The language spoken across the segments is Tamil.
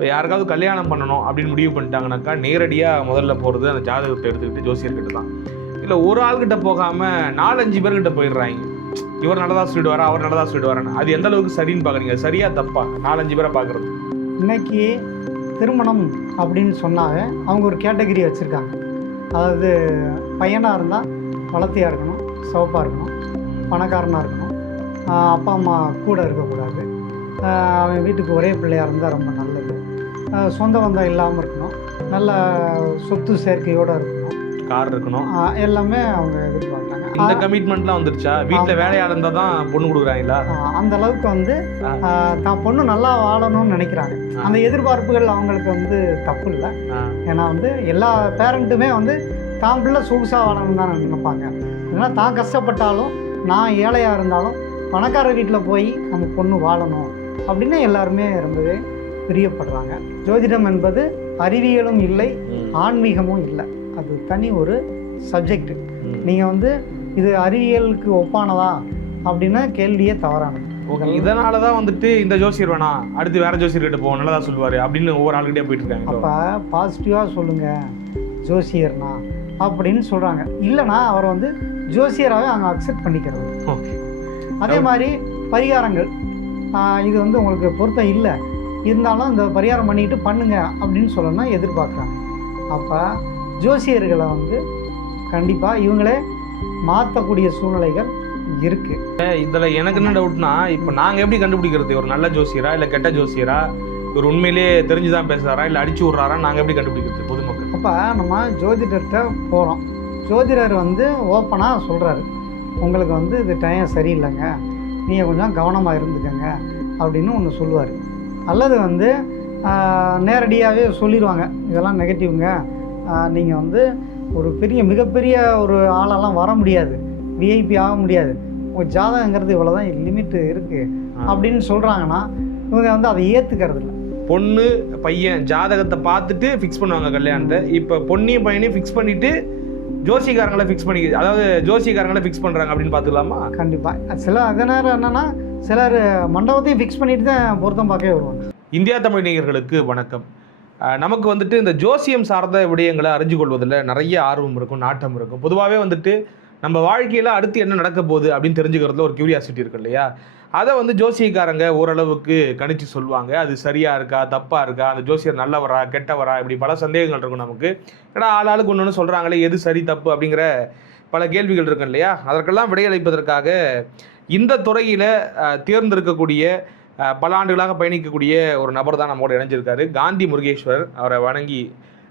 இப்போ யாருக்காவது கல்யாணம் பண்ணணும் அப்படின்னு முடிவு பண்ணிட்டாங்கனாக்கா நேரடியாக முதல்ல போகிறது அந்த ஜாதகத்தை எடுத்துக்கிட்டு ஜோசியர்கிட்ட தான். இல்லை ஒரு ஆள்கிட்ட போகாமல் 4-5 பேர்கிட்ட போயிடுறாங்க. இவர் நல்லதா சொல்லிடுவாரா, அவர் நல்லதா சொல்லிடுவாரான்னு. அது எந்த அளவுக்கு சரின்னு பார்க்குறீங்க? சரியா தப்பா 4-5 பேரை பார்க்குறது? இன்னைக்கு திருமணம் அப்படின்னு சொன்னாங்க அவங்க ஒரு கேட்டகரி வச்சுருக்காங்க. அதாவது பையனாக இருந்தால் வளர்த்தியாக இருக்கணும், சிவப்பாக இருக்கணும், பணக்காரனாக இருக்கணும், அப்பா அம்மா கூட இருக்கக்கூடாது, அவன் வீட்டுக்கு ஒரே பிள்ளையாக இருந்தால் ரொம்ப நல்லது, சொந்த பந்தம் இல்லாமல் இருக்கணும், நல்ல சொத்து சேர்க்கையோடு இருக்கணும், கார் இருக்கணும், எல்லாமே அவங்க எதிர்பார்க்குறாங்க. இந்த கமிட்மெண்ட்லாம் வந்துருச்சா? வீட்டில் வேலையாக இருந்தால் தான் பொண்ணு கொடுக்குறாங்களா? அந்த அளவுக்கு வந்து தான் பொண்ணு நல்லா வாழணும்னு நினைக்கிறாங்க. அந்த எதிர்பார்ப்புகள் அவங்களுக்கு வந்து தப்பு இல்லை. ஏன்னா வந்து எல்லா பேரண்ட்டுமே வந்து தான் பிள்ளை சொகுசாக வாழணும்னு தான் நினைப்பாங்க. ஏன்னா தான் கஷ்டப்பட்டாலும் நான் ஏழையாக இருந்தாலும் பணக்கார வீட்டில் போய் நம்ம பொண்ணு வாழணும் அப்படின்னு எல்லாருமே ரொம்பவே பிரியப்படுறாங்க. ஜோதிடம் என்பது அறிவியலும் இல்லை, ஆன்மீகமும் இல்லை. அது தனி ஒரு சப்ஜெக்ட். நீங்கள் வந்து இது அறிவியலுக்கு ஒப்பானதா அப்படின்னா கேள்வியே தவறானது. ஓகே, இதனால தான் வந்துட்டு இந்த ஜோசியர் வேணாம், அடுத்து வேறு ஜோசியர்கிட்ட போவோம், நல்லதாக சொல்லுவார் அப்படின்னு ஒவ்வொரு ஆளுகிட்டே போயிட்டு இருக்காங்க. அப்போ பாசிட்டிவாக சொல்லுங்கள் ஜோசியர்னா அப்படின்னு சொல்கிறாங்க. இல்லைனா அவரை வந்து ஜோசியராகவே அவங்க அக்செப்ட் பண்ணிக்கிறது. அதே மாதிரி பரிகாரங்கள், இது வந்து உங்களுக்கு பொருத்தம் இல்லை இருந்தாலும் இந்த பரிகாரம் பண்ணிக்கிட்டு பண்ணுங்க அப்படின்னு சொல்லணும்னா எதிர்பார்க்குறாங்க. அப்போ ஜோசியர்களை வந்து கண்டிப்பாக இவங்களே மாற்றக்கூடிய சூழ்நிலைகள் இருக்குது. இதில் எனக்கு என்ன டவுட்னா, இப்போ நாங்கள் எப்படி கண்டுபிடிக்கிறது ஒரு நல்ல ஜோசியரா இல்லை கெட்ட ஜோசியரா? ஒரு உண்மையிலேயே தெரிஞ்சு தான் பேசுகிறாரா இல்லை அடிச்சு விட்றாரா? நாங்கள் எப்படி கண்டுபிடிக்கிறது பொதுமக்கள்? அப்போ நம்ம ஜோதிடர்கிட்ட போகிறோம். ஜோதிடர் வந்து ஓப்பனாக சொல்கிறாரு, உங்களுக்கு வந்து இது டைம் சரியில்லைங்க, நீங்கள் கொஞ்சம் கவனமாக இருந்துக்கங்க அப்படின்னு ஒன்று சொல்லுவார். அல்லது வந்து நேரடியாகவே சொல்லிடுவாங்க, இதெல்லாம் நெகட்டிவ்ங்க, நீங்கள் வந்து ஒரு மிகப்பெரிய ஒரு ஆளெல்லாம் வர முடியாது, விஐபி ஆக முடியாது, உங்கள் ஜாதகங்கிறது இவ்வளோ தான் லிமிட்டு இருக்குது அப்படின்னு சொல்கிறாங்கன்னா இவங்க வந்து அதை ஏற்றுக்கிறது இல்லை. பொண்ணு பையன் ஜாதகத்தை பார்த்துட்டு ஃபிக்ஸ் பண்ணுவாங்க கல்யாணத்தை. இப்போ பொண்ணையும் பையனையும் ஃபிக்ஸ் பண்ணிவிட்டு ஜோசிகாரங்களை ஃபிக்ஸ் பண்ணி, அதாவது ஜோசிகாரங்களை ஃபிக்ஸ் பண்ணுறாங்க அப்படின்னு பார்த்துக்கலாமா? கண்டிப்பாக. சில அதே நேரம் என்னென்னா சிலர் மண்டபத்தையும் ஃபிக்ஸ் பண்ணிட்டு தான் பொருத்தம் பார்க்கவே வருவாங்க. இந்தியா தமிழ் நேயர்களுக்கு வணக்கம். நமக்கு வந்துட்டு இந்த ஜோசியம் சார்ந்த விடயங்களை அறிஞ்சு கொள்வதில் நிறைய ஆர்வம் இருக்கும், நாட்டம் இருக்கும். பொதுவாகவே வந்துட்டு நம்ம வாழ்க்கையில் அடுத்து என்ன நடக்க போகுது அப்படின்னு தெரிஞ்சுக்கிறதுல ஒரு கியூரியாசிட்டி இருக்கு இல்லையா? அதை வந்து ஜோசியக்காரங்க ஓரளவுக்கு கணிச்சு சொல்லுவாங்க. அது சரியாக இருக்கா, தப்பாக இருக்கா, அந்த ஜோசியர் நல்லவரா கெட்டவரா, இப்படி பல சந்தேகங்கள் இருக்கும் நமக்கு. ஏன்னா ஆளுக்கு ஒன்று சொல்கிறாங்களே, எது சரி தப்பு அப்படிங்கிற பல கேள்விகள் இருக்கும் இல்லையா? அதற்கெல்லாம் விடையளிப்பதற்காக இந்த துறையில் தேர்ந்தெடுக்கக்கூடிய பல ஆண்டுகளாக பயணிக்கக்கூடிய ஒரு நபர் தான் நம்மோட இணைஞ்சிருக்காரு, காந்தி முருகேஸ்வரர். அவரை வணங்கி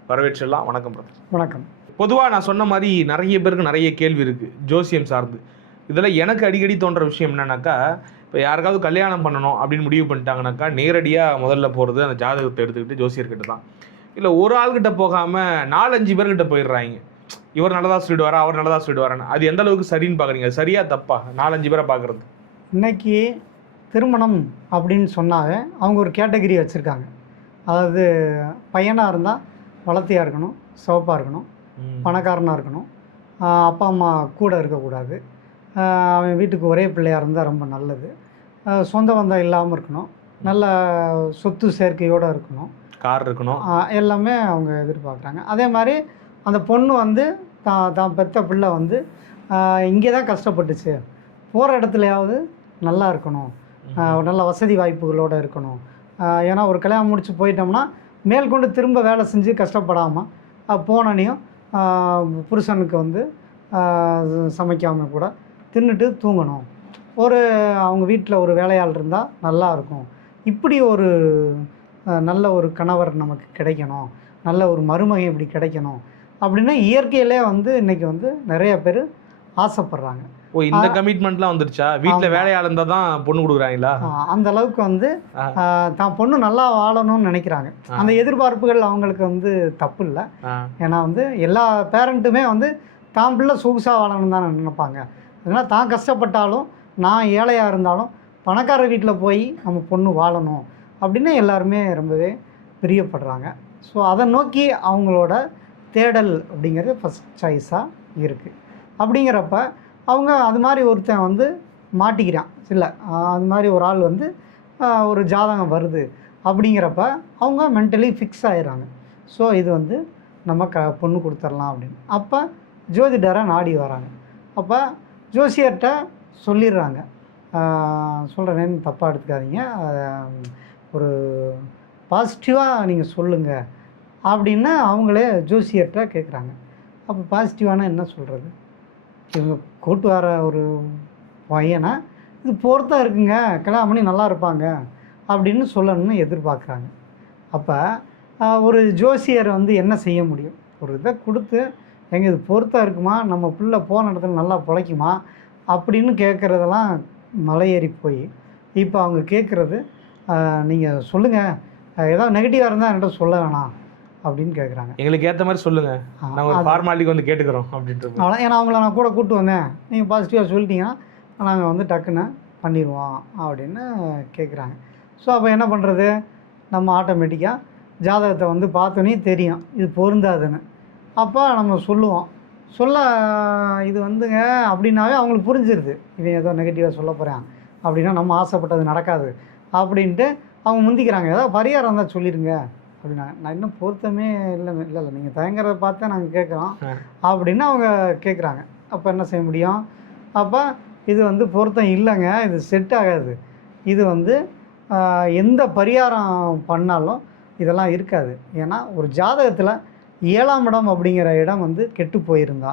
வரவேற்றலாம். வணக்கம் பிரதர். வணக்கம். பொதுவாக நான் சொன்ன மாதிரி நிறைய பேருக்கு நிறைய கேள்வி இருக்குது ஜோசியம் சார்ந்து. இதில் எனக்கு அடிக்கடி தோன்ற விஷயம் என்னன்னாக்கா, இப்போ யாருக்காவது கல்யாணம் பண்ணணும் அப்படின்னு முடிவு பண்ணிட்டாங்கனாக்கா நேரடியாக முதல்ல போகிறது அந்த ஜாதகத்தை எடுத்துக்கிட்டு ஜோசியர்கிட்ட தான். இல்லை ஒரு ஆள்கிட்ட போகாமல் 4-5 பேர்கிட்ட போயிடுறாங்க. இவர் நல்லதா சொல்லிடுவாரா, அவர் நல்லதா சொல்லிடுவாரான்னு. அது எந்த அளவுக்கு சரின்னு பார்க்குறீங்க? சரியா தப்பா 4-5 பேரை பார்க்குறது? இன்னைக்கு திருமணம் அப்படின்னு சொன்னாங்க அவங்க ஒரு கேட்டகரி வச்சுருக்காங்க. அதாவது பையனாக இருந்தால் வளர்த்தியாக இருக்கணும், சிவப்பாக இருக்கணும், பணக்காரனாக இருக்கணும், அப்பா அம்மா கூட இருக்கக்கூடாது, அவன் வீட்டுக்கு ஒரே பிள்ளையாக இருந்தால் ரொம்ப நல்லது, சொந்த பந்தம் இல்லாமல் இருக்கணும், நல்ல சொத்து சேர்க்கையோடு இருக்கணும், கார் இருக்கணும், எல்லாமே அவங்க எதிர்பார்க்குறாங்க. அதே மாதிரி அந்த பொண்ணு வந்து தான் பெற்ற பிள்ளை வந்து இங்கே தான் கஷ்டப்பட்டுச்சு, போகிற இடத்துலையாவது நல்லா இருக்கணும், நல்ல வசதி வாய்ப்புகளோடு இருக்கணும். ஏன்னா ஒரு கல்யாணம் முடிச்சு போயிட்டோம்னா மேற்கொண்டு திரும்ப வேலை செஞ்சு கஷ்டப்படாமல் போனனையும் புருஷனுக்கு வந்து சமைக்காமல் கூட தின்னுட்டு தூங்கணும், அவங்க வீட்டில் ஒரு வேலையாள் இருந்தால் நல்லாயிருக்கும், இப்படி ஒரு நல்ல ஒரு கணவர் நமக்கு கிடைக்கணும், நல்ல ஒரு மருமகன் இப்படி கிடைக்கணும் அப்படின்னா இயற்கையிலே வந்து இன்றைக்கி வந்து நிறைய பேர் ஆசைப்படுறாங்க. இந்த கமிட்மெண்ட்லாம் வந்துருச்சா? வீட்டில் வேலையாள் இருந்தால் தான் பொண்ணு கொடுக்குறாங்களா? அந்த அளவுக்கு வந்து தான் பொண்ணு நல்லா வாழணும்னு நினைக்கிறாங்க. அந்த எதிர்பார்ப்புகள் அவங்களுக்கு வந்து தப்பு இல்லை. ஏன்னா வந்து எல்லா பேரண்ட்டுமே வந்து தான் பிள்ளை சொகுசாக வாழணும்னு தான் நினைப்பாங்க. அதனால் தான் கஷ்டப்பட்டாலும் நான் ஏழையாக இருந்தாலும் பணக்கார வீட்டில் போய் நம்ம பொண்ணு வாழணும் அப்படின்னு எல்லாருமே ரொம்பவே பிரியப்படுறாங்க. ஸோ அதை நோக்கி அவங்களோட தேடல் அப்படிங்கிறது ஃபஸ்ட் சாய்ஸாக இருக்குது. அப்படிங்கிறப்ப அவங்க அது மாதிரி ஒருத்தன் வந்து மாட்டிக்கிறான். இல்லை அது மாதிரி ஒரு ஆள் வந்து ஒரு ஜாதகம் வருது, அப்படிங்கிறப்ப அவங்க மென்டலி ஃபிக்ஸ் ஆயிடுறாங்க. ஸோ இது வந்து நம்ம பொண்ணு கொடுத்துடலாம் அப்படின்னு. அப்போ ஜோதிடரை நாடி வராங்க. அப்போ ஜோசியர்கிட்ட சொல்லிடுறாங்க, சொல்கிறேன்னு தப்பாக எடுத்துக்காதீங்க, ஒரு பாசிட்டிவாக நீங்கள் சொல்லுங்கள் அப்படின்னு அவங்களே ஜோசியர்கிட்ட கேட்குறாங்க. அப்போ பாசிட்டிவானா என்ன சொல்கிறது? இவங்க கூட்டு வர ஒரு பையனை இது பொறுத்தான் இருக்குங்க, கல்யாணம் பண்ணி நல்லா இருப்பாங்க அப்படின்னு சொல்லணும்னு எதிர்பார்க்குறாங்க. அப்போ ஒரு ஜோசியர் வந்து என்ன செய்ய முடியும்? ஒரு இதை கொடுத்து, எங்க இது பொறுத்தாக இருக்குமா, நம்ம பிள்ளை போன இடத்துல நல்லா பிழைக்குமா அப்படின்னு கேட்குறதெல்லாம் மலையேறி போய் இப்போ அவங்க கேட்குறது, நீங்கள் சொல்லுங்கள், ஏதாவது நெகட்டிவாக இருந்தால் என்கிட்ட சொல்ல வேணாம் அப்படின்னு கேட்குறாங்க. எங்களுக்கு ஏற்ற மாதிரி சொல்லுங்க, நாங்கள் ஒரு ஃபார்மாலிட்டிக்கு வந்து கேட்டுக்கிறோம் அப்படின்றது. அவ்வளோ, ஏன்னா அவங்கள நான் கூட கூப்பிட்டு வந்தேன், நீங்கள் பாசிட்டிவாக சொல்லிட்டீங்கன்னா நாங்கள் வந்து டக்குன்னு பண்ணிடுவோம் அப்படின்னு கேட்குறாங்க. ஸோ அப்போ என்ன பண்ணுறது? நம்ம ஆட்டோமேட்டிக்காக ஜாதகத்தை வந்து பார்த்தோன்னே தெரியும் இது பொருந்தாதுன்னு. அப்போ நம்ம சொல்லுவோம். இது வந்துங்க அப்படின்னாவே அவங்களுக்கு புரிஞ்சிருது, இவன் ஏதோ நெகட்டிவாக சொல்ல போகிறான் அப்படின்னா நம்ம ஆசைப்பட்டது நடக்காது அப்படின்ட்டு அவங்க முந்திக்கிறாங்க. ஏதாவது பரிகாரம் இருந்தால் சொல்லிடுங்க அப்படின்னா, நான் இன்னும் பொருத்தமே இல்லை நீங்கள் தயங்குறத பார்த்தா நாங்கள் கேட்குறோம் அப்படின்னு அவங்க கேட்குறாங்க. அப்போ என்ன செய்ய முடியும்? அப்போ இது வந்து பொருத்தம் இல்லைங்க, இது செட் ஆகாது, இது வந்து எந்த பரிகாரம் பண்ணாலும் இதெல்லாம் இருக்காது. ஏன்னா ஒரு ஜாதகத்தில் 7ஆம் இடம் அப்படிங்கிற இடம் வந்து கெட்டு போயிருந்தா,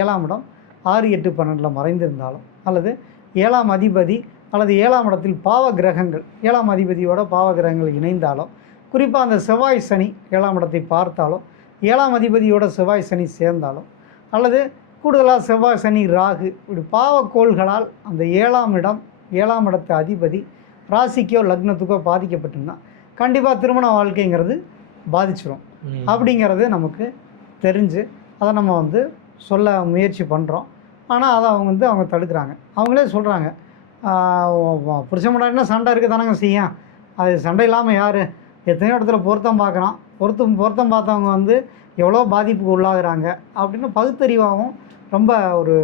7ஆம் இடம் 6, 8, 12 மறைந்திருந்தாலும், அல்லது 7ஆம் அதிபதி அல்லது 7ஆம் இடத்தில் பாவ கிரகங்கள், 7ஆம் அதிபதியோட பாவ கிரகங்கள் இணைந்தாலும், குறிப்பாக அந்த செவ்வாய் சனி 7ஆம் இடத்தை பார்த்தாலும், 7ஆம் அதிபதியோட செவ்வாய் சனி சேர்ந்தாலும், அல்லது கூடுதலாக செவ்வாய் சனி ராகு இப்படி பாவக்கோள்களால் அந்த 7ஆம் இடம் 7ஆம் இடத்து அதிபதி ராசிக்கோ லக்னத்துக்கோ பாதிக்கப்பட்டிருந்தா கண்டிப்பாக திருமண வாழ்க்கைங்கிறது பாதிச்சிடும். அப்படிங்கிறது நமக்கு தெரிஞ்சு அதை நம்ம வந்து சொல்ல முயற்சி பண்ணுறோம். ஆனால் அதை அவங்க தடுக்கிறாங்க. அவங்களே சொல்கிறாங்க, புருஷன் முன்னாடினா சண்டை இருக்க தானங்க செய்யும், அது சண்டை இல்லாமல் யார்? எத்தனையோ இடத்துல பொருத்தம் பார்க்குறோம், பொருத்தம் பார்த்தவங்க வந்து எவ்வளோ பாதிப்புக்கு உள்ளாகிறாங்க அப்படின்னு பகுத்தறிவாகவும் ரொம்ப ஒரு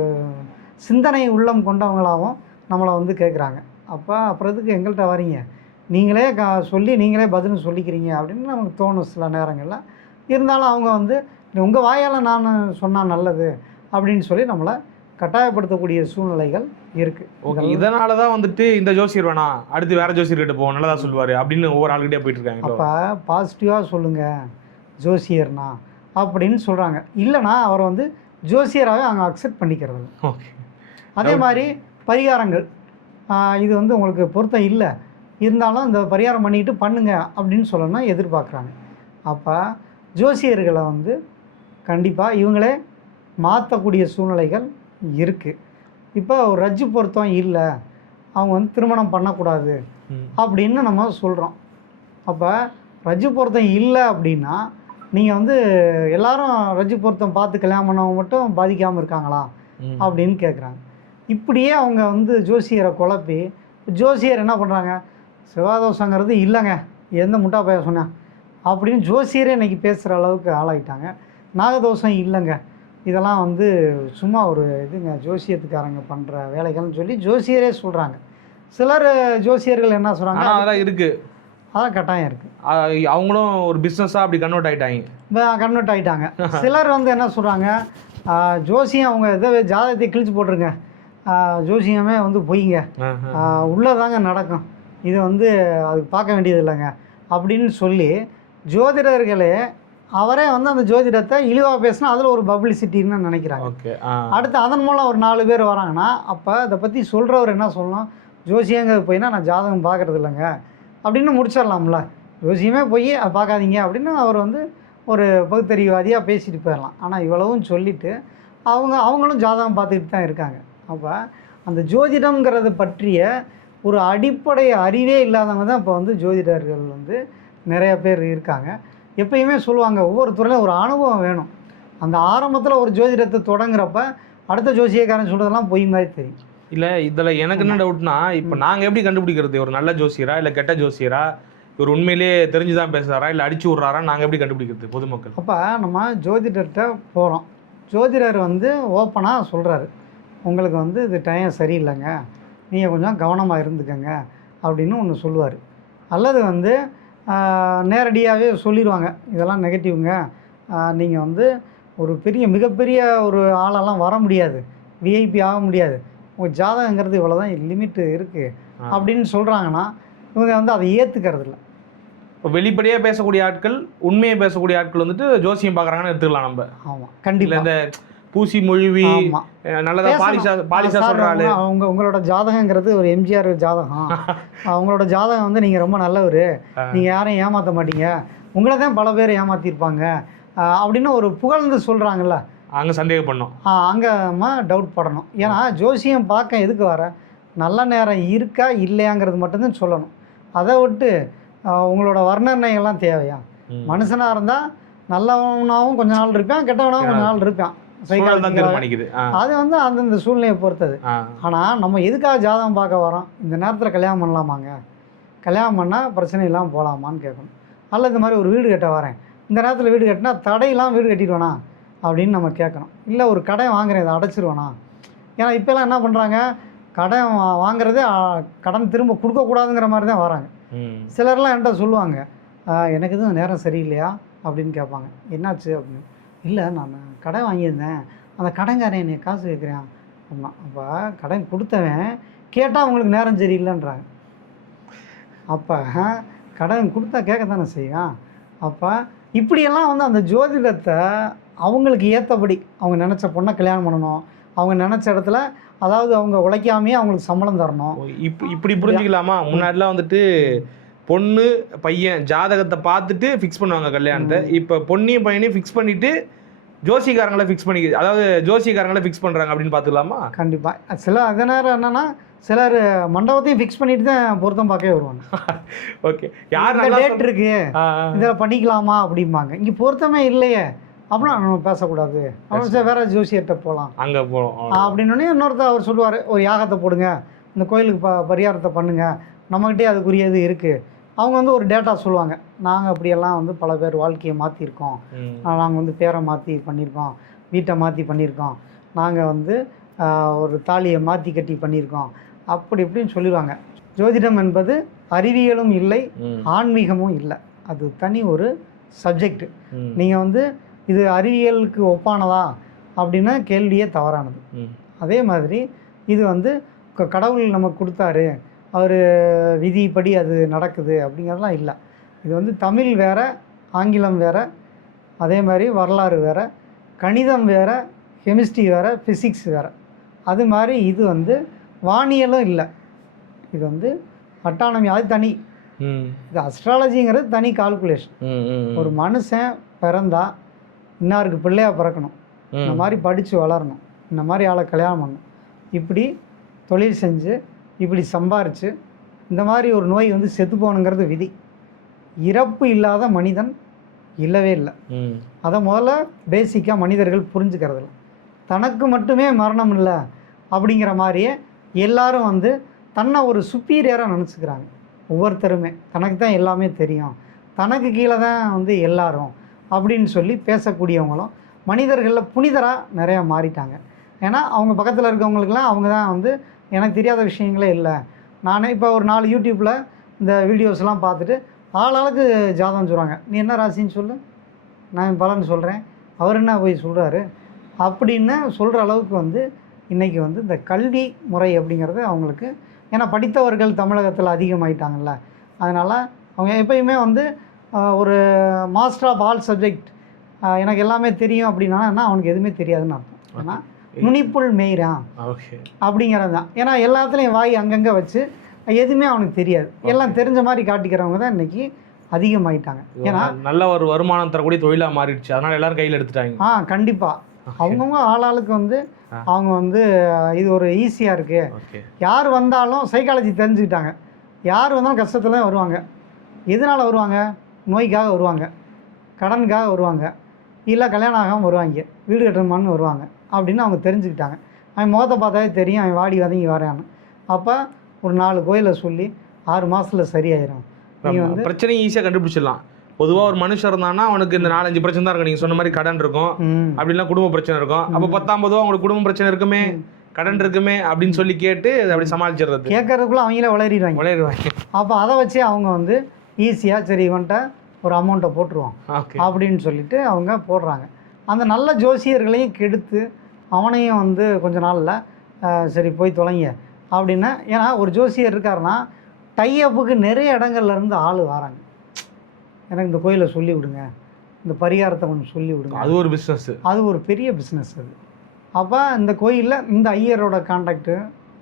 சிந்தனை உள்ளம் கொண்டவங்களாகவும் நம்மளை வந்து கேட்குறாங்க. அப்புறம் எதுக்கு எங்கள்கிட்ட வரீங்க, நீங்களே சொல்லி நீங்களே பதில் சொல்லிக்கிறீங்க அப்படின்னு நமக்கு தோணும் சில நேரங்களில். இருந்தாலும் அவங்க வந்து உங்கள் வாயால் நான் சொன்னால் நல்லது அப்படின்னு சொல்லி நம்மளை கட்டாயப்படுத்தக்கூடிய சூழ்நிலைகள் இருக்குது. ஓகே, இதனால தான் வந்துட்டு இந்த ஜோசியர் வேணாம், அடுத்து வேறு ஜோசியர்கிட்ட போவோம், நல்லதாக சொல்லுவார் அப்படின்னு ஒவ்வொரு ஆளுகிட்டே போயிட்டு இருக்காங்க. அப்போ பாசிட்டிவாக சொல்லுங்கள் ஜோசியர்னா அப்படின்னு சொல்கிறாங்க. இல்லைனா அவரை வந்து ஜோசியராகவே அவங்க அக்செப்ட் பண்ணிக்கிறது. ஓகே, அதே மாதிரி பரிகாரங்கள், இது வந்து உங்களுக்கு பொருத்தம் இல்லை, இருந்தாலும் இந்த பரிகாரம் பண்ணிட்டு பண்ணுங்க அப்படின்னு சொல்லணும்னா எதிர்பார்க்குறாங்க. அப்போ ஜோசியர்களை வந்து கண்டிப்பாக இவங்களே மாற்றக்கூடிய சூழ்நிலைகள் இருக்குது. இப்போ ஒரு ரஜ்ஜு பொருத்தம் இல்லை, அவங்க வந்து திருமணம் பண்ணக்கூடாது அப்படின்னு நம்ம சொல்கிறோம். அப்போ ரஜ்ஜு பொருத்தம் இல்லை அப்படின்னா நீங்கள் வந்து எல்லாரும் ரஜ்ஜு பொருத்தம் பார்த்து கல்யாணம் பண்ணவங்க மட்டும் பாதிக்காமல் இருக்காங்களா அப்படின்னு கேட்குறாங்க. இப்படியே அவங்க வந்து ஜோசியரை குழப்பி, ஜோசியர் என்ன பண்ணுறாங்க, செவ்வாதோஷங்கிறது இல்லைங்க, எந்த முட்டா பைய சொன்னேன் அப்படின்னு ஜோசியரே இன்றைக்கி பேசுகிற அளவுக்கு ஆளாயிட்டாங்க. நாகதோஷம் இல்லைங்க, இதெல்லாம் வந்து சும்மா ஒரு இதுங்க, ஜோசியத்துக்காரங்க பண்ணுற வேலைகள்னு சொல்லி ஜோசியரே சொல்கிறாங்க. சிலர் ஜோசியர்கள் என்ன சொல்கிறாங்க, அதெல்லாம் இருக்குது, அதான் கட்டாயம் இருக்குது, அவங்களும் ஒரு பிஸ்னஸாக அப்படி கன்வெர்ட் ஆகிட்டாங்க. சிலர் வந்து என்ன சொல்கிறாங்க, ஜோசியம் அவங்க எதோ ஜாதகத்தை கிழிச்சு போட்டிருங்க, ஜோசியமே வந்து பொய்ங்க, உள்ளதாங்க நடக்கும், இது வந்து அது பார்க்க வேண்டியது இல்லைங்க அப்படின்னு சொல்லி ஜோதிடர்களே அவரே வந்து அந்த ஜோதிடத்தை இழிவாக பேசினா அதில் ஒரு பப்ளிசிட்டின்னு நினைக்கிறாங்க. அடுத்து அதன் மூலம் ஒரு 4 பேர் வராங்கன்னா, அப்போ இதை பற்றி சொல்கிறவர் என்ன சொல்லணும், ஜோசியங்கிறது போயின்னா நான் ஜாதகம் பார்க்குறது இல்லைங்க அப்படின்னு முடிச்சிடலாம்ல, ஜோசியமே போய் அதை பார்க்காதீங்க அப்படின்னு அவர் வந்து ஒரு பகுத்தறிவாதியாக பேசிட்டு போயிடலாம். ஆனால் இவ்வளவும் சொல்லிவிட்டு அவங்களும் ஜாதகம் பார்த்துக்கிட்டு தான் இருக்காங்க. அப்போ அந்த ஜோதிடம்ங்கிறது பற்றிய ஒரு அடிப்படை அறிவே இல்லாதவங்க தான் இப்போ வந்து ஜோதிடர்கள் வந்து நிறைய பேர் இருக்காங்க. எப்பயுமே சொல்லுவாங்க, ஒவ்வொரு துறையிலும் ஒரு அனுபவம் வேணும். அந்த ஆரம்பத்தில் ஒரு ஜோதிடத்தை தொடங்குறப்ப அடுத்த ஜோசியக்காரன் சொல்கிறதெல்லாம் பொய் மாதிரி தெரியும். இல்லை, இதில் எனக்கு என்ன டவுட்னா, இப்போ நாங்கள் எப்படி கண்டுபிடிக்கிறது ஒரு நல்ல ஜோசியரா இல்லை கெட்ட ஜோசியரா, இவர் உண்மையிலேயே தெரிஞ்சு தான் பேசுகிறாரா இல்லை அடிச்சு விட்றாரா, நாங்கள் எப்படி கண்டுபிடிக்கிறது பொதுமக்கள்? அப்போ நம்ம ஜோதிடர்கிட்ட போகிறோம், ஜோதிடர் வந்து ஓப்பனாக சொல்கிறாரு, உங்களுக்கு வந்து இது டைம் சரியில்லைங்க, நீங்கள் கொஞ்சம் கவனமாக இருந்துக்கங்க அப்படின்னு ஒன்று சொல்லுவார். அல்லது வந்து நேரடியாகவே சொல்லிடுவாங்க, இதெல்லாம் நெகட்டிவ்ங்க, நீங்கள் வந்து ஒரு மிகப்பெரிய ஒரு ஆளெல்லாம் வர முடியாது, விஐபி ஆக முடியாது, உங்கள் ஜாதகங்கிறது இவ்வளோ தான் லிமிட்டு இருக்குது அப்படின்னு சொல்கிறாங்கன்னா இவங்க வந்து அதை ஏற்றுக்கிறது இல்லை. இப்போ வெளிப்படையாக பேசக்கூடிய ஆட்கள், உண்மையை பேசக்கூடிய ஆட்கள் வந்துட்டு ஜோசியம் பார்க்குறாங்கன்னு எடுத்துக்கலாம் நம்ம. ஆமாம், கண்டிப்பாக. இந்த பூசி மொழிவி நல்லதா பாலிசா சொல்கிறாரு, உங்களோட ஜாதகங்கிறது ஒரு எம்ஜிஆர் ஜாதகம், அவங்களோட ஜாதகம் வந்து நீங்கள் ரொம்ப நல்லவர், நீங்கள் யாரையும் ஏமாற்ற மாட்டீங்க, உங்களை தான் பல பேர் ஏமாற்றிருப்பாங்க அப்படின்னு ஒரு புகழ்ந்து சொல்கிறாங்கல்ல, அங்கே சந்தேகப்படணும், அங்கே நம்ம டவுட் படணும். ஏன்னா ஜோசியம் பார்க்க எதுக்கு வர, நல்ல நேரம் இருக்கா இல்லையாங்கிறது மட்டும்தான் சொல்லணும். அதை விட்டு உங்களோட வர்ணனைகள்லாம் தேவையா? மனுஷனாக இருந்தால் நல்லவனாகவும் கொஞ்ச நாள் இருப்பான், கெட்டவனாகவும் கொஞ்ச நாள் இருப்பான், அது வந்து அந்தந்த சூழ்நிலையை பொறுத்தது. ஆனால் நம்ம எதுக்காக ஜாதகம் பார்க்க வரோம், இந்த நேரத்தில் கல்யாணம் பண்ணலாமாங்க, கல்யாணம் பண்ணால் பிரச்சனை இல்லாமல் போகலாமான்னு கேட்கணும். அல்ல இந்த மாதிரி ஒரு வீடு கட்ட வரேன், இந்த நேரத்தில் வீடு கட்டினா தடையெல்லாம் வீடு கட்டிடுவேனா அப்படின்னு நம்ம கேட்கணும். இல்லை ஒரு கடை வாங்குறேன், இதை அடைச்சிருவேனா. ஏன்னா இப்போலாம் என்ன பண்ணுறாங்க, கடன் வாங்குறதே கடன் திரும்ப கொடுக்கக்கூடாதுங்கிற மாதிரி தான் வராங்க. சிலர்லாம் என்கிட்ட சொல்லுவாங்க, எனக்கு எதுவும் நேரம் சரியில்லையா அப்படின்னு கேட்பாங்க, என்னாச்சு அப்படின்னு. இல்லை நான் கடன் வாங்கியிருந்தேன், அந்த கடன்காரன் என்னை காசு கேட்குறேன் அப்படின்னா. அப்போ கடன் கொடுத்தவன் கேட்டால் அவங்களுக்கு நேரம் சரியில்லைன்றாங்க. அப்போ கடன் கொடுத்தா கேட்க தானே செய்யும். அப்போ இப்படியெல்லாம் வந்து அந்த ஜோதிடத்தை அவங்களுக்கு ஏற்றபடி அவங்க நினச்ச பொண்ணை கல்யாணம் பண்ணணும், அவங்க நினச்ச இடத்துல, அதாவது அவங்க உழைக்காமையே அவங்களுக்கு சம்பளம் தரணும். இப்படி புரிஞ்சுக்கலாமா? முன்னாடிலாம் வந்துட்டு பொண்ணு பையன் ஜாதகத்தை பார்த்துட்டு ஃபிக்ஸ் பண்ணுவாங்க கல்யாணத்தை. இப்போ பொண்ணையும் பையனையும் ஃபிக்ஸ் பண்ணிவிட்டு ஜோசிக்காரங்களை ஃபிக்ஸ் பண்ணி, அதாவது ஜோசிக்காரங்களை ஃபிக்ஸ் பண்ணுறாங்க அப்படின்னு பார்த்துக்கலாமா? கண்டிப்பாக. சில அதே நேரம் என்னென்னா, சிலர் மண்டபத்தையும் ஃபிக்ஸ் பண்ணிட்டு தான் பொருத்தம் பார்க்கவே வருவாங்க. ஓகே, யார் டேட் இருக்கு இதில் பண்ணிக்கலாமா அப்படிம்பாங்க. இங்கே பொருத்தமே இல்லையே அப்படின்னா நம்ம பேசக்கூடாது, அப்புறம் வேற ஜோசியர்கிட்ட போகலாம், அங்கே போகலாம் அப்படின்னோடனே இன்னொருத்தர் அவர் சொல்லுவார், ஒரு யாகத்தை போடுங்க, இந்த கோயிலுக்கு பரிகாரத்தை பண்ணுங்கள், நம்மகிட்டே அதுக்குரியது இருக்குது. அவங்க வந்து ஒரு டேட்டா சொல்லுவாங்க, நாங்கள் அப்படியெல்லாம் வந்து பல பேர் வாழ்க்கையை மாற்றிருக்கோம், நாங்கள் வந்து பேரை மாற்றி பண்ணியிருக்கோம், வீட்டை மாற்றி பண்ணியிருக்கோம், நாங்கள் வந்து ஒரு தாலியை மாற்றி கட்டி பண்ணியிருக்கோம், அப்படி இப்படின்னு சொல்லிடுவாங்க. ஜோதிடம் என்பது அறிவியலும் இல்லை, ஆன்மீகமும் இல்லை, அது தனி ஒரு சப்ஜெக்ட். நீங்கள் வந்து இது அறிவியலுக்கு ஒப்பானதா அப்படின்னா கேள்வியே தவறானது. அதே மாதிரி இது வந்து கடவுள் நமக்கு கொடுத்தாரு, அவர் விதிப்படி அது நடக்குது அப்படிங்கிறதுலாம் இல்லை. இது வந்து தமிழ் வேறு, ஆங்கிலம் வேறு, அதே மாதிரி வரலாறு வேறு, கணிதம் வேறு, கெமிஸ்ட்ரி வேறு, ஃபிசிக்ஸ் வேறு. அது மாதிரி இது வந்து வானியலும் இல்லை, இது வந்து அட்டானமி, அது தனி. இது அஸ்ட்ராலஜிங்கிறது தனி கால்குலேஷன். ஒரு மனுஷன் பிறந்தா இன்னாருக்கு பிள்ளையாக பிறக்கணும், இந்த மாதிரி படித்து வளரணும், இந்த மாதிரி ஆளை கல்யாணம் பண்ணணும், இப்படி தொழில் செஞ்சு இப்படி சம்பாரித்து இந்த மாதிரி ஒரு நோய் வந்து செத்து போகணுங்கிறது விதி. இறப்பு இல்லாத மனிதன் இல்லவே இல்லை. அதை முதல்ல பேசிக்காக மனிதர்கள் புரிஞ்சுக்கிறதில்ல. தனக்கு மட்டுமே மரணம் இல்லை அப்படிங்கிற மாதிரியே எல்லாரும் வந்து தன்னை ஒரு சுப்பீரியராக நினச்சிக்கிறாங்க. ஒவ்வொருத்தருமே தனக்கு தான் எல்லாமே தெரியும், தனக்கு கீழே தான் வந்து எல்லாரும் அப்படின்னு சொல்லி பேசக்கூடியவங்களும் மனிதர்களில் புனிதராக நிறையா மாறிட்டாங்க. ஏன்னா அவங்க பக்கத்தில் இருக்கவங்களுக்கெல்லாம் அவங்க தான் வந்து எனக்கு தெரியாத விஷயங்களே இல்லை. நானே இப்போ ஒரு 4 யூடியூப்பில் இந்த வீடியோஸ்லாம் பார்த்துட்டு ஆளாளுக்கு ஜாதகம் சொல்கிறாங்க, நீ என்ன ராசின்னு சொல்லு, நான் பலன்னு சொல்கிறேன், அவர் என்ன போய் சொல்கிறாரு அப்படின்னு சொல்கிற அளவுக்கு வந்து இன்றைக்கி வந்து இந்த கல்வி முறை அப்படிங்கிறது அவங்களுக்கு, ஏன்னா படித்தவர்கள் தமிழகத்தில் அதிகமாகிட்டாங்கல்ல, அதனால் அவங்க எப்பயுமே வந்து ஒரு மாஸ்டர் ஆஃப் ஆல் சப்ஜெக்ட், எனக்கு எல்லாமே தெரியும் அப்படின்னா அவனுக்கு எதுவுமே தெரியாதுன்னு அர்த்தம். ஏன்னா நுனிப்புள் மேய்றான் அப்படிங்கிறது தான். ஏன்னா எல்லாத்துலேயும் வாய் அங்கங்கே வச்சு எதுவுமே அவனுக்கு தெரியாது, எல்லாம் தெரிஞ்ச மாதிரி காட்டிக்கிறவங்க தான் இன்றைக்கி அதிகமாகிட்டாங்க. ஏன்னா நல்ல ஒரு வருமானம் தரக்கூடிய தொழிலாக மாறிடுச்சு, அதனால் எல்லோரும் கையில் எடுத்துட்டாங்க. கண்டிப்பாக அவங்கவுங்க ஆளாளுக்கு வந்து அவங்க வந்து இது ஒரு ஈஸியாக இருக்குது. யார் வந்தாலும் சைக்காலஜி தெரிஞ்சுக்கிட்டாங்க, யார் வந்தாலும் கஷ்டத்தில் தான் வருவாங்க. எதனால் வருவாங்க? நோய்க்காக வருவாங்க, கடனுக்காக வருவாங்க, இல்லை கல்யாணம் ஆகாமல் வருவாங்க, வீடு கட்டணுமான்னு வருவாங்க அப்படின்னு அவங்க தெரிஞ்சுக்கிட்டாங்க. அவன் முகத்தை பார்த்தாவே தெரியும் அவன் வாடி வதங்கி வரான்னு. அப்போ ஒரு 4 கோயிலை சொல்லி 6 மாதத்தில் சரியாயிரும். நீங்கள் வந்து பிரச்சனையும் ஈஸியாக கண்டுபிடிச்சிடலாம். பொதுவாக ஒரு மனுஷன் இருந்தானா அவனுக்கு இந்த 4-5 பிரச்சனை தான் இருக்கும். நீங்கள் சொன்ன மாதிரி கடன் இருக்கும், அப்படின்னா குடும்ப பிரச்சனை இருக்கும். அப்போ 10ஆம் பொதுவாக அவங்களுக்கு குடும்ப பிரச்சனை இருக்குமே, கடன் இருக்குமே அப்படின்னு சொல்லி கேட்டு அப்படி சமாளிச்சிடுறது. கேட்கறதுக்குள்ள அவங்களே வளரிடுவாங்க. வளரிடுவாங்க. அப்போ அதை வச்சு அவங்க வந்து ஈஸியாக சரி இவன்ட்ட ஒரு அமௌண்ட்டை போட்டுருவோம் ஓகே. அப்படின்னு சொல்லிட்டு அவங்க போடுறாங்க. அந்த நல்ல ஜோசியர்களையும் கெடுத்து அவனையும் வந்து கொஞ்ச நாளில் சரி போய் தொலைங்க அப்படின்னா. ஏன்னா ஒரு ஜோசியர் இருக்காருன்னா டைஅப்புக்கு நிறைய இடங்கள்லேருந்து ஆள் வராங்க. எனக்கு இந்த கோயிலை சொல்லி விடுங்க, இந்த பரிகாரத்தை கொஞ்சம் சொல்லி விடுங்க. அது ஒரு பிஸ்னஸ், அது ஒரு பெரிய பிஸ்னஸ் அது. அப்போ இந்த கோயிலில் இந்த ஐயரோட கான்டாக்டு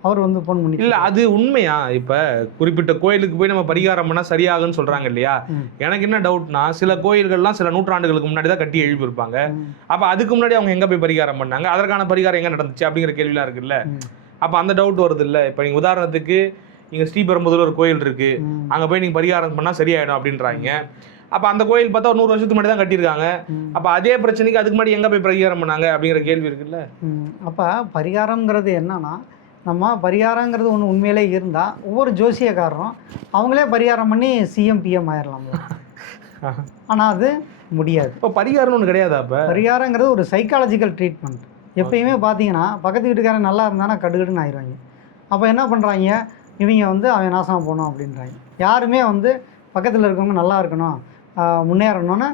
அவர் வந்து ஃபோன் பண்ணி இல்ல அது உண்மையா? இப்ப குறிப்பிட்ட கோயிலுக்கு போய் நம்ம பரிகாரம் பண்ணா சரியாகும்னு சொல்றாங்க இல்லையா? எனக்கு என்ன டவுட்னா, சில கோயில்கள்லாம் சில நூற்றாண்டுகளுக்கு முன்னாடி தான் கட்டி எழுப்பியிருப்பாங்க. அப்ப அதுக்கு முன்னாடி அவங்க எங்க போய் பரிகாரம் பண்ணாங்க, அதற்கான பரிகாரம் எங்க நடந்துச்சு அப்படிங்கிற கேள்விலாம் இருக்குல்ல. அப்ப அந்த டவுட் வருது இல்ல. இப்ப நீங்க உதாரணத்துக்கு இங்க ஸ்ரீபெரும்புதூர் ஒரு கோயில் இருக்கு, அங்க போய் நீங்க பரிகாரம் பண்ணா சரியாயிடும் அப்படின்றாங்க. அப்ப அந்த கோயில் பார்த்தா 100 வருஷத்துக்கு முன்னாடி தான் கட்டியிருக்காங்க. அப்ப அதே பிரச்சனைக்கு அதுக்கு முன்னாடி எங்க போய் பரிகாரம் பண்ணாங்க அப்படிங்கிற கேள்வி இருக்குல்ல. அப்போ பரிகாரங்கிறது என்னன்னா, நம்ம பரிகாரங்கிறது ஒன்று உண்மையிலே இருந்தால் ஒவ்வொரு ஜோசியக்காரரும் அவங்களே பரிகாரம் பண்ணி சிஎம் பிஎம் ஆயிடலாம். ஆனால் அது முடியாது. இப்போ பரிகாரம்னு ஒன்று கிடையாது. அப்போ பரிகாரங்கிறது ஒரு சைக்காலஜிக்கல் ட்ரீட்மெண்ட். எப்பயுமே பார்த்தீங்கன்னா பக்கத்து வீட்டுக்காரன் நல்லா இருந்தானா கடுகடுன்னு ஆயிடுவாங்க. அப்போ என்ன பண்ணுறாங்க, இவங்க வந்து அவன் நாசமாக போகணும் அப்படின்றாங்க. யாருமே வந்து பக்கத்தில் இருக்கவங்க நல்லா இருக்கணும், முன்னேறணும்னு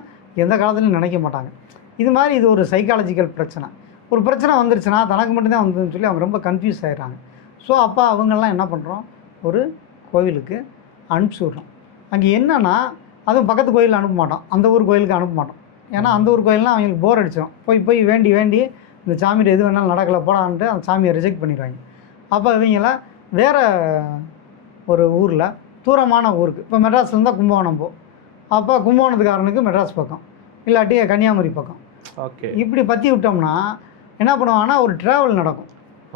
எந்த காலத்துலையும் நினைக்க மாட்டாங்க. இது மாதிரி இது ஒரு சைக்காலஜிக்கல் பிரச்சனை. ஒரு பிரச்சனை வந்துருச்சுன்னா தனக்கு மட்டும்தான் வந்ததுன்னு சொல்லி அவங்க ரொம்ப கன்ஃபியூஸ் ஆகிடுறாங்க. ஸோ அப்போ அவங்கெல்லாம் என்ன பண்ணுறோம், ஒரு கோவிலுக்கு அனுப்பிச்சி விட்றோம். அங்கே என்னென்னா அதுவும் பக்கத்து கோயிலில் அனுப்ப மாட்டோம், அந்த ஊர் கோயிலுக்கு அனுப்ப மாட்டோம். ஏன்னா அந்த ஊர் கோயில்னால் அவங்களுக்கு போர் அடிச்சிடும். போய் வேண்டி இந்த சாமியில் எது வேணாலும் நடக்கலை போடான்ட்டு அந்த சாமியை ரிஜெக்ட் பண்ணிடுவாங்க. அப்போ இவங்கள வேறு ஒரு ஊரில் தூரமான ஊருக்கு, இப்போ மெட்ராஸ்லேருந்து தான் கும்பகோணம் அப்போ கும்பகோணத்துக்காரனுக்கு மெட்ராஸ் பக்கம், இல்லாட்டி கன்னியாகுமரி பக்கம். ஓகே. இப்படி பற்றி விட்டோம்னா என்ன பண்ணுவாங்கன்னா ஒரு ட்ராவல் நடக்கும்.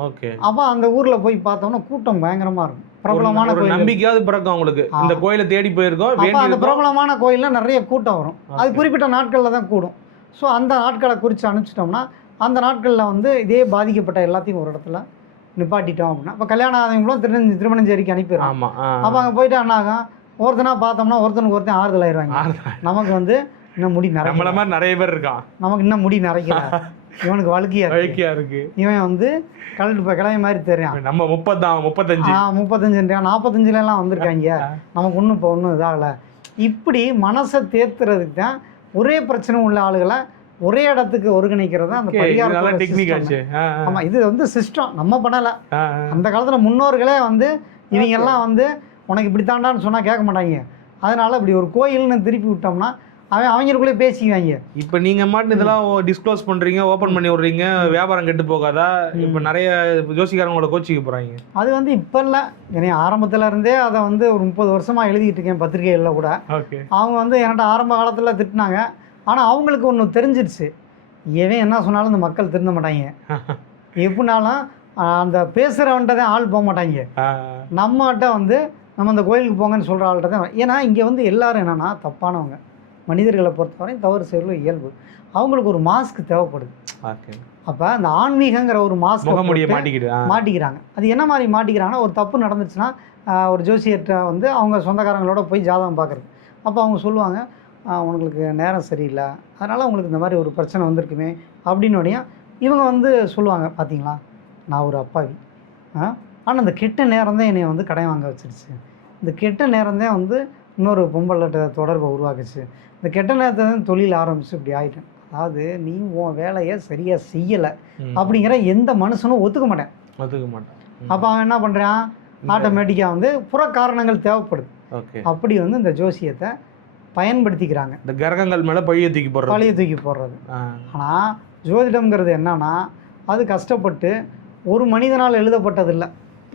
ஓகே. அப்போ அந்த ஊரில் போய் பார்த்தோம்னா கூட்டம் பயங்கரமாக இருக்கும். பிரபலமான கோயில் நம்பிக்கையாவது பிறக்கும் அவங்களுக்கு, இந்த கோயிலை தேடி போயிருக்கோம். அப்போ அந்த பிரபலமான கோயிலில் நிறைய கூட்டம் வரும். அது குறிப்பிட்ட நாட்களில் தான் கூடும். ஸோ அந்த நாட்களை குறித்து அனுப்பிச்சிட்டோம்னா அந்த நாட்களில் வந்து இதே பாதிக்கப்பட்ட எல்லாத்தையும் ஒரு இடத்துல நிப்பாட்டிட்டோம் அப்படின்னா, இப்போ கல்யாணம் ஆதவங்களும் திருமணஞ்சேரிக்கு அனுப்பிடுறோம். ஆமாம். அப்போ அங்கே போயிட்டு என்னாகும், ஒருத்தனாக பார்த்தோம்னா ஒருத்தனுக்கு ஒருத்தன் ஆறுதல் ஆயிடுவாங்க. நமக்கு வந்து இன்னும் முடி நிறைய பேர் இருக்கான், நமக்கு இன்னும் முடி நிறைய இவனுக்கு வழுக்கியா இருக்கு, இவன் வந்து கலட்டு கிளம்பி மாதிரி தெரியும். நம்ம 35 45 வந்திருக்காங்க, நமக்கு ஒன்றும் இப்போ ஒன்றும் இதாகலை. இப்படி மனசை தேத்துறதுக்கு தான் ஒரே பிரச்சனை உள்ள ஆளுகளை ஒரே இடத்துக்கு ஒருங்கிணைக்கிறது அந்த பரிகார டெக்னிக் ஆச்சு. ஆமாம், இது வந்து சிஸ்டம், நம்ம பண்ணலை. அந்த காலத்தில் முன்னோர்களே வந்து இவங்க எல்லாம் வந்து உனக்கு இப்படி தாண்டான்னு சொன்னால் கேட்க மாட்டாங்க. அதனால இப்படி ஒரு கோயில்னு திருப்பி விட்டோம்னா அவங்களுக்குள்ளே பேசிக்குவாங்க. இப்போ நீங்கள் மாட்டு இதெல்லாம் டிஸ்க்ளோஸ் பண்ணுறீங்க, ஓப்பன் பண்ணி விட்றீங்க, வியாபாரம் கெட்டு போகாதா? இப்போ நிறைய ஜோசிக்காரங்களோட கோச்சிக்க போகிறாங்க. அது வந்து இப்போ இல்லை, என்னை ஆரம்பத்தில் இருந்தே அதை வந்து ஒரு 30 வருஷமாக எழுதிட்டு இருக்கேன் பத்திரிகைகளில் கூட. ஓகே. அவங்க வந்து என்கிட்ட ஆரம்ப காலத்தில் திட்டினாங்க. ஆனால் அவங்களுக்கு ஒன்று தெரிஞ்சிருச்சு, ஏன் என்ன சொன்னாலும் இந்த மக்கள் திருந்த மாட்டாங்க. எப்படினாலும் அந்த பேசுகிறவன்ட்ட தான் ஆள் போக மாட்டாங்க. நம்மகிட்ட வந்து நம்ம அந்த கோயிலுக்கு போங்கன்னு சொல்கிற ஆள்கிட்ட தான். ஏன்னா இங்கே வந்து எல்லோரும் என்னென்னா தப்பானவங்க, மனிதர்களை பொறுத்தவரையும் தவறு செய்வது இயல்பு. அவங்களுக்கு ஒரு மாஸ்க் தேவைப்படுது. அப்போ அந்த ஆன்மீகங்கிற ஒரு மாஸ்க் மாட்டிக்கிறாங்க. அது என்ன மாதிரி மாட்டிக்கிறாங்கன்னா, ஒரு தப்பு நடந்துச்சுன்னா ஒரு ஜோசியர்கிட்ட வந்து அவங்க சொந்தக்காரங்களோட போய் ஜாதகம் பார்க்குறது. அப்போ அவங்க சொல்லுவாங்க, உங்களுக்கு நேரம் சரியில்லை, அதனால் உங்களுக்கு இந்த மாதிரி ஒரு பிரச்சனை வந்திருக்குமே அப்படின்னோடைய இவங்க வந்து சொல்லுவாங்க, பார்த்தீங்களா நான் ஒரு அப்பாவி, ஆனால் இந்த கெட்ட நேரம் தான் என்னை வந்து கடன் வாங்க வச்சிருச்சு, இந்த கெட்ட நேரம் தான் வந்து இன்னொரு பொம்பளை தொடர்பை உருவாக்குச்சு, இந்த கெட்ட நேரத்தை தான் தொழில் ஆரம்பிச்சு இப்படி ஆகிட்டேன். அதாவது நீ உன் வேலையை சரியாக செய்யலை அப்படிங்கிற எந்த மனுஷனும் ஒத்துக்க மாட்டேன். அப்போ அவன் என்ன பண்ணுறான், ஆட்டோமேட்டிக்காக வந்து புற காரணங்கள் தேவைப்படுது. அப்படி வந்து இந்த ஜோசியத்தை பயன்படுத்திக்கிறாங்க. இந்த கிரகங்கள் மேலே பழிய தூக்கி போடுறது. ஆனால் ஜோதிடம்ங்கிறது என்னன்னா, அது கஷ்டப்பட்டு ஒரு மனிதனால் எழுதப்பட்டதில்லை.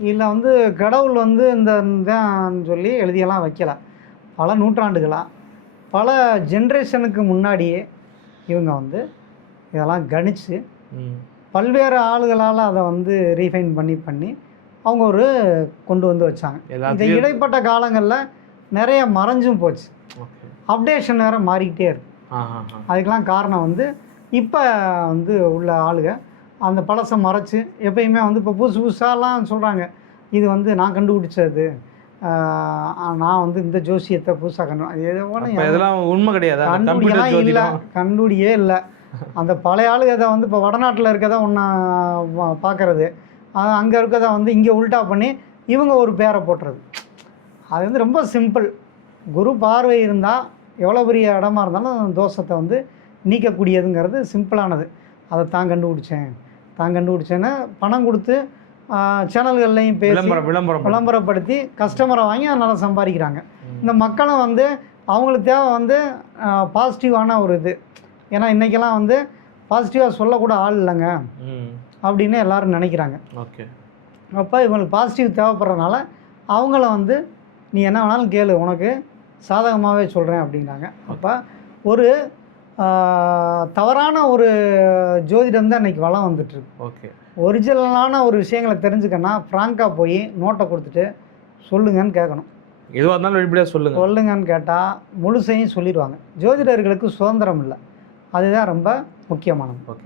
இல்லை வந்து கடவுள் வந்து இந்த சொல்லி எழுதியெல்லாம் வைக்கலை. பல நூற்றாண்டுகளாக பல ஜென்ரேஷனுக்கு முன்னாடியே இவங்க வந்து இதெல்லாம் கணித்து பல்வேறு ஆளுகளால் அதை வந்து ரீஃபைன் பண்ணி அவங்க ஒரு கொண்டு வந்து வச்சாங்க. இந்த இடைப்பட்ட காலங்களில் நிறைய மறைஞ்சும் போச்சு. அப்டேஷன் வேறு மாறிக்கிட்டே இருக்கு. அதுக்கெலாம் காரணம் வந்து இப்போ வந்து உள்ள ஆளுங்க அந்த பழசை மறைச்சி எப்பயுமே வந்து இப்போ புதுசாலாம் சொல்கிறாங்க, இது வந்து நான் கண்டுபிடிச்சது, நான் வந்து இந்த ஜோசியத்தை புதுசாக இதெல்லாம் உண்மை கிடையாது, கண்டுபிடியே இல்லை. அந்த பழைய ஆளுங்க அதை வந்து இப்போ வடநாட்டில் இருக்கதான் ஒன்றா பார்க்குறது, அங்கே இருக்கதை வந்து இங்கே உல்ட்டா பண்ணி இவங்க ஒரு பேரை போட்டுறது. அது வந்து ரொம்ப சிம்பிள். குரு பார்வை இருந்தால் எவ்வளோ பெரிய இடமா இருந்தாலும் அந்த தோஷத்தை வந்து நீக்கக்கூடியதுங்கிறது சிம்பிளானது. அதை தான் கண்டுபிடிச்சேன்னா பணம் கொடுத்து சேனல்கள்லையும் பேசி விளம்பரப்படுத்தி கஸ்டமரை வாங்கி அதனால் சம்பாதிக்கிறாங்க. இந்த மக்களும் வந்து அவங்களுக்கு தேவை வந்து பாசிட்டிவான ஒரு இது. ஏன்னா இன்றைக்கெல்லாம் வந்து பாசிட்டிவாக சொல்லக்கூட ஆள் இல்லைங்க அப்படின்னு எல்லோரும் நினைக்கிறாங்க. ஓகே, அப்போ இவங்களுக்கு பாசிட்டிவ் தேவைப்படுறதுனால அவங்கள வந்து நீ என்ன வேணாலும் கேளு, உனக்கு சாதகமாகவே சொல்கிறேன் அப்படிங்கிறாங்க. அப்போ ஒரு தவறான ஒரு ஜோதிடம் தான் இன்றைக்கி வளம் வந்துட்டுருக்கு. ஓகே, ஒரிஜினலான ஒரு விஷயங்களை தெரிஞ்சுக்கன்னா ஃப்ராங்காக போய் நோட்டை கொடுத்துட்டு சொல்லுங்கன்னு கேட்கணும். எதுவாக இருந்தாலும் வெளிப்படையாக சொல்லுங்கன்னு கேட்டால் முழுசையும் சொல்லிடுவாங்க. ஜோதிடர்களுக்கு சுதந்திரம் இல்லை, அதுதான் ரொம்ப முக்கியமானது. ஓகே.